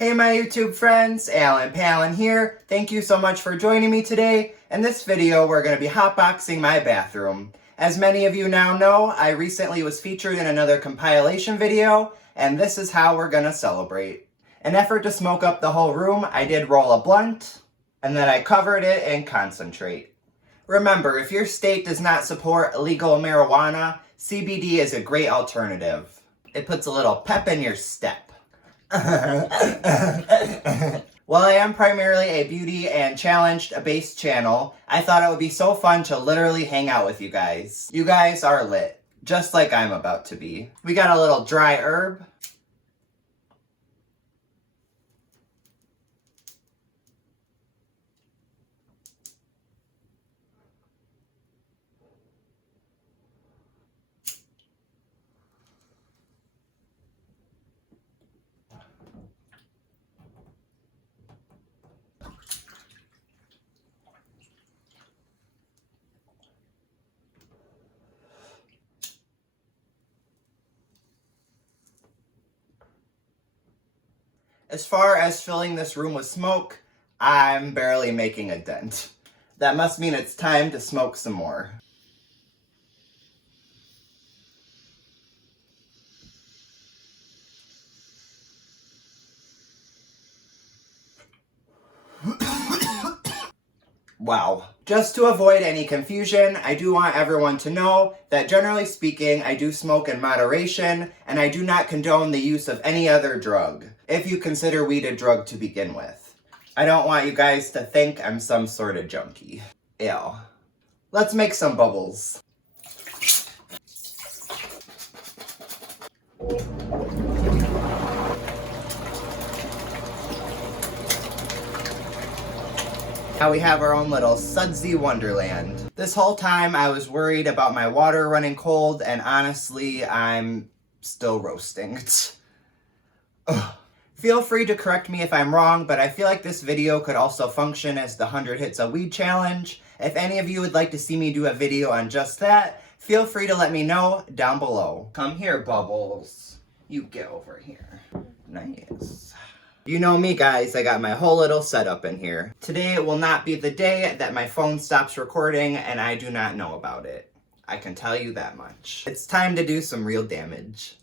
Hey my YouTube friends, Alan Palin here. Thank you so much for joining me today. In this video, we're going to be hotboxing my bathroom. As many of you now know, I recently was featured in another compilation video, and this is how we're going to celebrate. In an effort to smoke up the whole room, I did roll a blunt, and then I covered it in concentrate. Remember, if your state does not support legal marijuana, CBD is a great alternative. It puts a little pep in your step. While I am primarily a beauty and challenge-based channel, I thought it would be so fun to literally hang out with you guys. You guys are lit, just like I'm about to be. We got a little dry herb. As far as filling this room with smoke, I'm barely making a dent. That must mean it's time to smoke some more. Wow. Just to avoid any confusion, I do want everyone to know that generally speaking, I do smoke in moderation, and I do not condone the use of any other drug, if you consider weed a drug to begin with. I don't want you guys to think I'm some sort of junkie. Ew. Let's make some bubbles. Now we have our own little sudsy wonderland. This whole time I was worried about my water running cold, and honestly, I'm still roasting. Feel free to correct me if I'm wrong, but I feel like this video could also function as the 100 hits a weed challenge. If any of you would like to see me do a video on just that, feel free to let me know down below. Come here, Bubbles. You get over here. Nice. You know me, guys, I got my whole little setup in here. Today will not be the day that my phone stops recording and I do not know about it. I can tell you that much. It's time to do some real damage.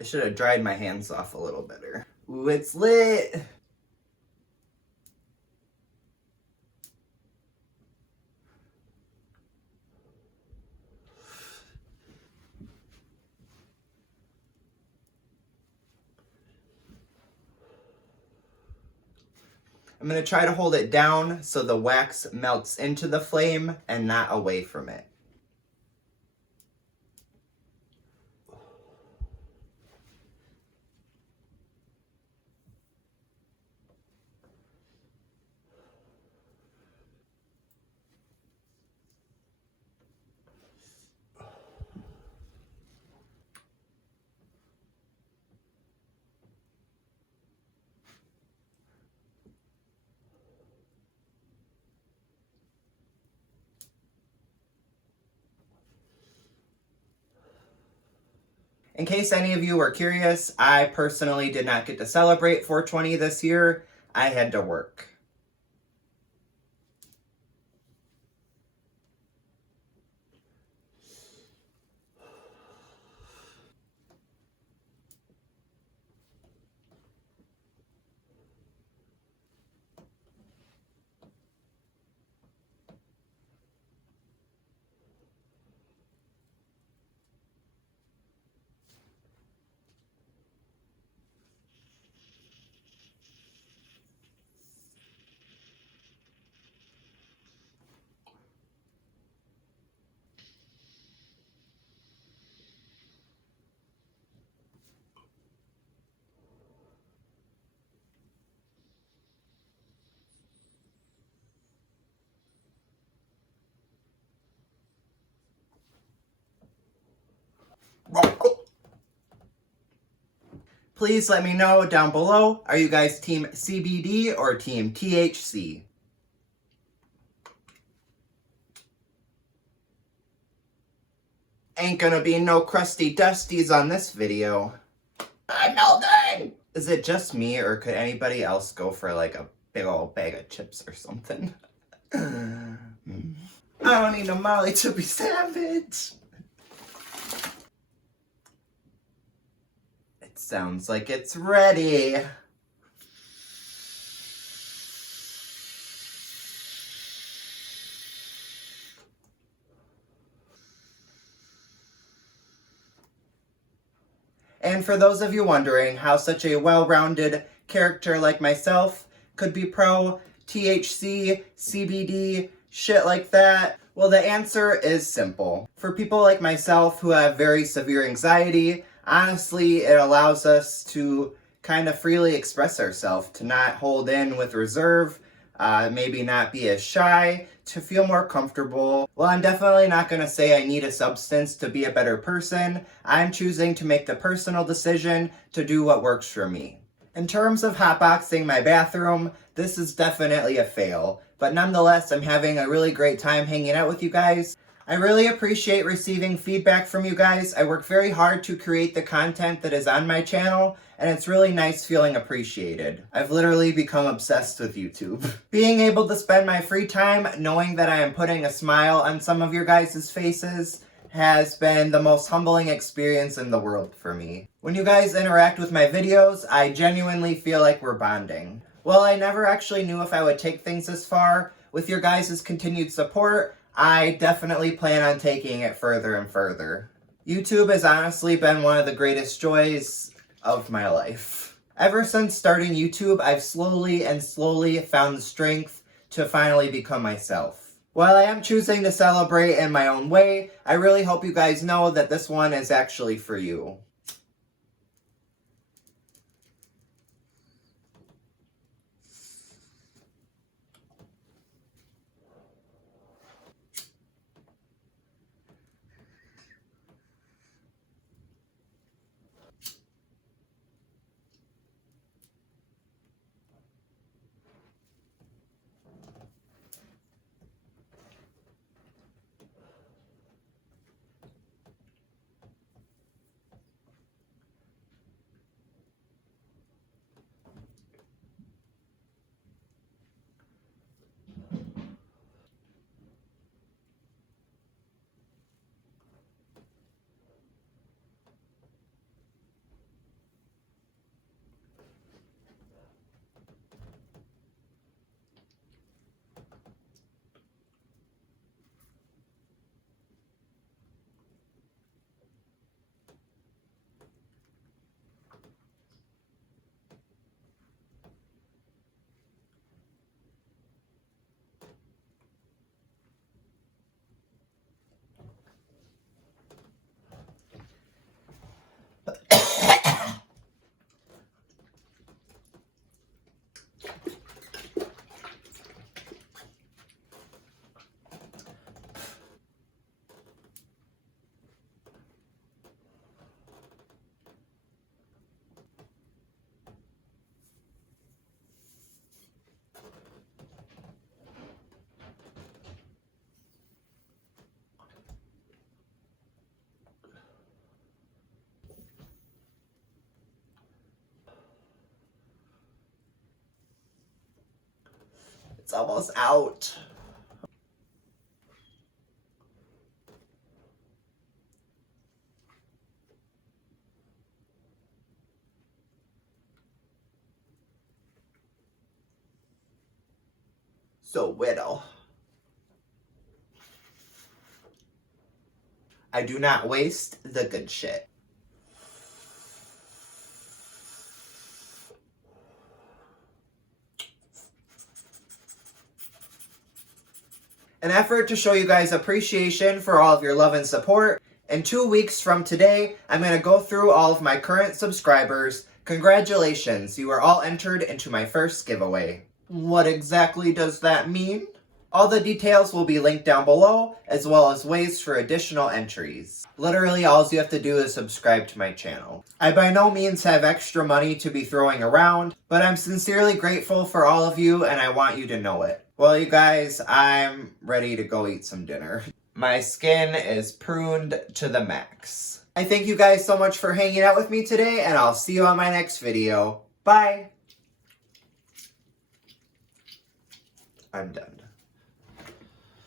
I should have dried my hands off a little better. Ooh, it's lit! I'm going to try to hold it down so the wax melts into the flame and not away from it. In case any of you were curious, I personally did not get to celebrate 420 this year. I had to work. Please let me know down below, are you guys team CBD or team THC? Ain't gonna be no crusty dusties on this video. I'm melting! Is it just me, or could anybody else go for like a big old bag of chips or something? I don't need no Molly to be savage. It sounds like it's ready. And for those of you wondering how such a well-rounded character like myself could be pro THC, CBD, shit like that, well, the answer is simple. For people like myself who have very severe anxiety, honestly, it allows us to kind of freely express ourselves, to not hold in with reserve, maybe not be as shy, to feel more comfortable. Well, I'm definitely not going to say I need a substance to be a better person. I'm choosing to make the personal decision to do what works for me. In terms of hotboxing my bathroom, this is definitely a fail, but nonetheless, I'm having a really great time hanging out with you guys. I really appreciate receiving feedback from you guys. I work very hard to create the content that is on my channel, and it's really nice feeling appreciated. I've literally become obsessed with YouTube. Being able to spend my free time knowing that I am putting a smile on some of your guys' faces has been the most humbling experience in the world for me. When you guys interact with my videos, I genuinely feel like we're bonding. Well, I never actually knew if I would take things this far. With your guys' continued support, I definitely plan on taking it further and further. YouTube has honestly been one of the greatest joys of my life. Ever since starting YouTube, I've slowly found the strength to finally become myself. While I am choosing to celebrate in my own way, I really hope you guys know that this one is actually for you. It's almost out. So widow. I do not waste the good shit. An effort to show you guys appreciation for all of your love and support. In 2 weeks from today, I'm going to go through all of my current subscribers. Congratulations, you are all entered into my first giveaway. What exactly does that mean? All the details will be linked down below, as well as ways for additional entries. Literally, all you have to do is subscribe to my channel. I by no means have extra money to be throwing around, but I'm sincerely grateful for all of you and I want you to know it. Well, you guys, I'm ready to go eat some dinner. My skin is pruned to the max. I thank you guys so much for hanging out with me today, and I'll see you on my next video. Bye! I'm done.